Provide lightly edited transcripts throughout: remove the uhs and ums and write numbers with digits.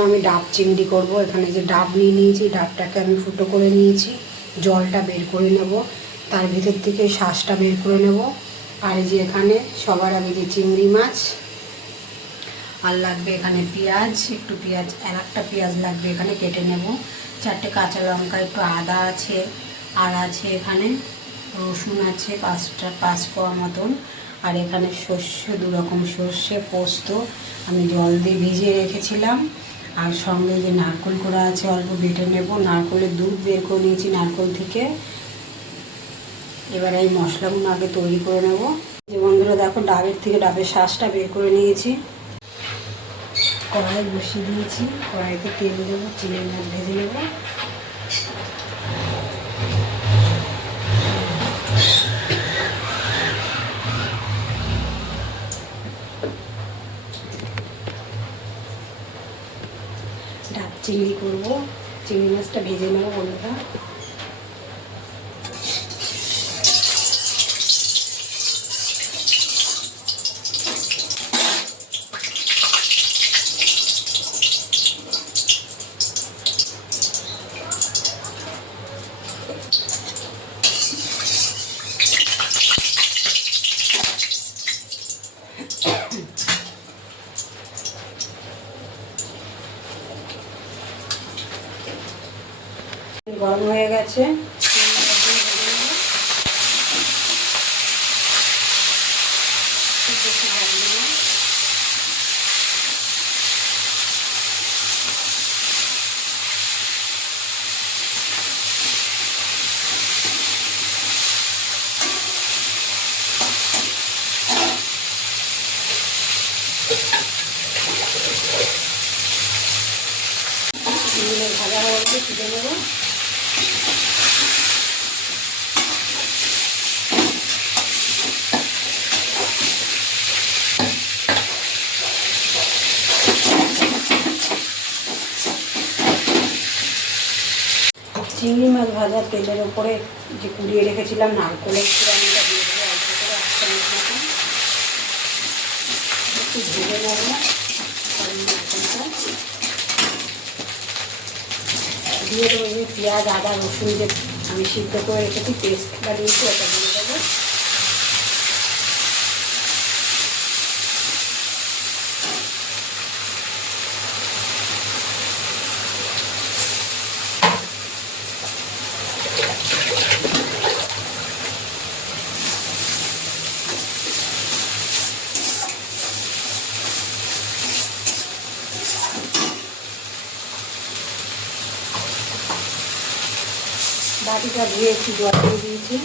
বন্ধুরা, আমি ডাব চিংড়ি করব। এখানে যে ডাব নিয়ে নিয়েছি, ডাবটাকে আমি ফুটো করে নিয়েছি, জলটা বের করে নেব, তার ভিতর থেকে শ্বাসটা বের করে নেব। আর এই যে এখানে সবার আগে যে চিংড়ি মাছ, আর লাগবে এখানে পেঁয়াজ, একটু পেঁয়াজ, একটা পেঁয়াজ লাগবে এখানে কেটে নেব, 4টে কাঁচা লঙ্কা, একটু আদা আছে, আর আছে এখানে রসুন আছে 5 কোয়া মতন, আর এখানে সর্ষে, 2 রকম সর্ষে, পোস্ত আমি জল দিয়ে ভিজিয়ে রেখেছিলাম, আর সঙ্গে যে নারকেল করা আছে অল্প বেটে নেব, নারকেলের দুধ বের করে নিয়েছি নারকেল থেকে। এবার এই মশলাগুলো আগে তৈরি করে নেব। যে বন্ধুরা দেখো, ডাবের থেকে ডাবের শ্বাসটা বের করে নিয়েছি, কড়াই বসিয়ে দিয়েছি, কড়াইতে তেল দেবো, চিংড়ি মাছ ভেজে নেব। ডাব চিংড়ি করবো, চিংড়ি মাছটা ভেজে নেব বন্ধুরা। গরম হয়ে গেছে, ভাজা হয়ে গেছে, তুলে নেব। চিংড়ি মাছ ভাজার তেলের উপরে যে কুড়িয়ে রেখেছিলাম নারকেলের পুরানটা দিয়ে দেবো, অল্প করে 1 চামচ মতো একটু ভেজে নেব নারকেলটা দিয়ে দেবো। যে পেঁয়াজ, আদা, রসুন যে আমি সিদ্ধ করে রেখেছি, পেস্ট বানিয়েছি, ওটা দিয়ে দেবো। বাটিটা ধুয়ে একটু জল দিয়ে দিয়েছি,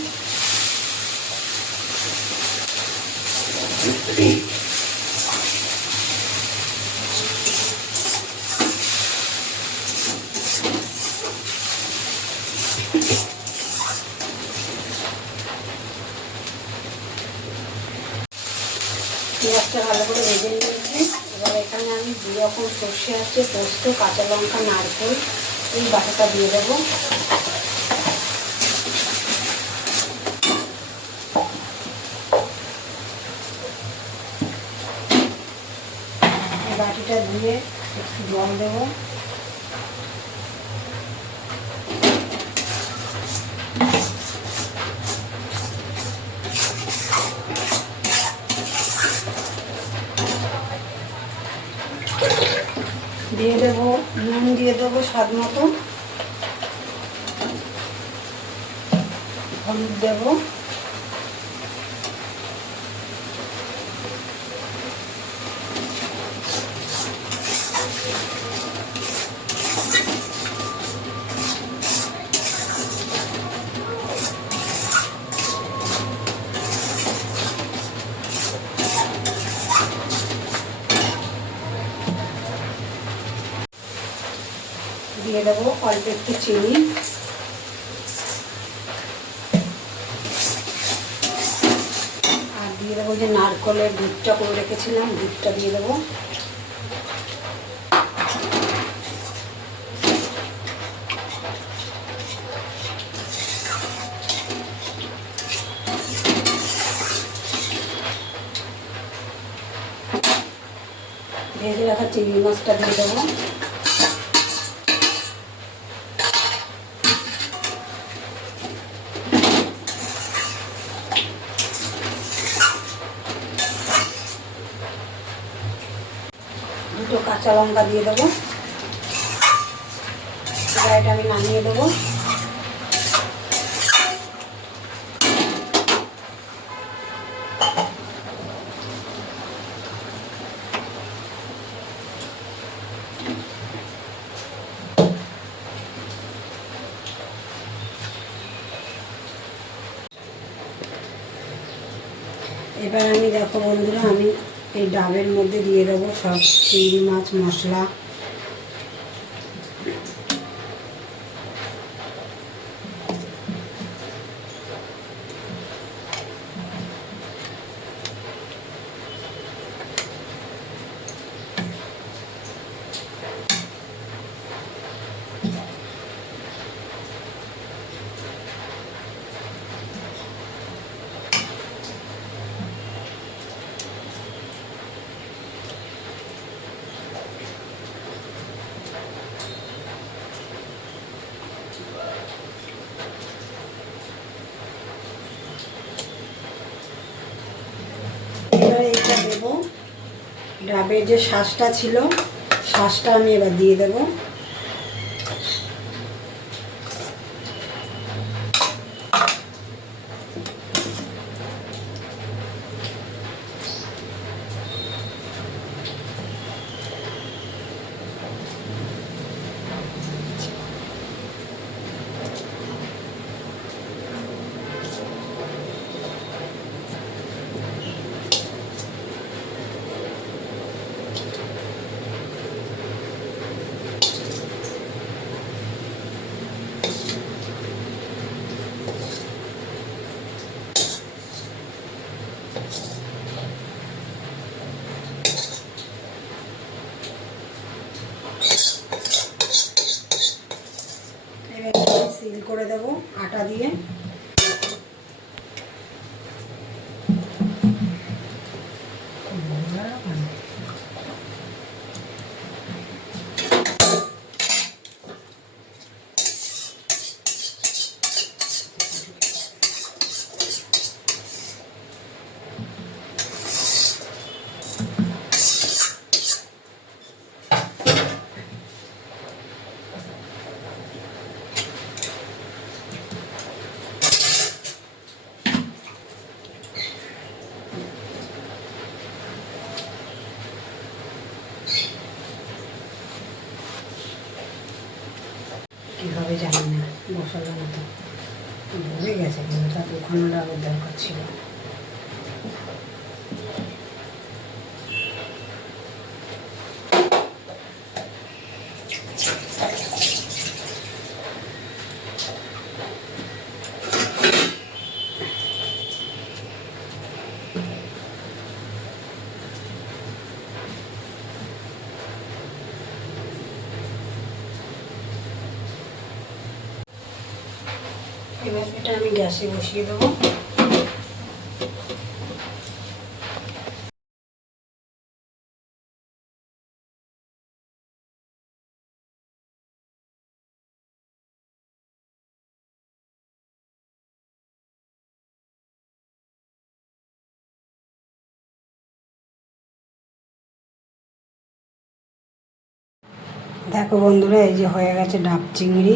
পেঁয়াজটা ভালো করে ভেজে নিয়েছি। এবার এখানে আমি 2 রকম সর্ষে আছে, পোস্ত, কাঁচা লঙ্কা, নারকেল, এই বাটাটা দিয়ে দেবো। বাটিটা ধুয়ে একটু জল দেবো, দিয়ে দেবো নুন, দিয়ে দেবো স্বাদ মতো, হলুদ দেবো, দিয়ে দেবো অল্প একটু চিনি, আর দিয়ে দেবো যে নারকেলের দুধটা করে রেখেছিলাম, দুধটা দিয়ে দেবো। ভেজে রাখা চিংড়ি মাছটা দিয়ে দেবো। কাঁচা লঙ্কা দিয়ে দেবো। এবার এটা আমি নামিয়ে দেবো। এবার আমি দেখো বন্ধুরা, আমি এই ডাবের মধ্যে দিয়ে দেবো সব চিংড়ি মাছ মশলা। এবার এটা দেবো, ডাবের যে শাঁসটা ছিল শাঁসটা আমি এবার দিয়ে দেবো। সিল করে দেবো আটা দিয়ে। কীভাবে জানি না, মশলা মতো ভরে গেছে, কিন্তু তার ওখানে আবার দরকার ছিল। এবার এটা আমি গ্যাসে বসিয়ে দেবো। দেখো বন্ধুরা, এই যে হয়ে গেছে ডাব চিংড়ি।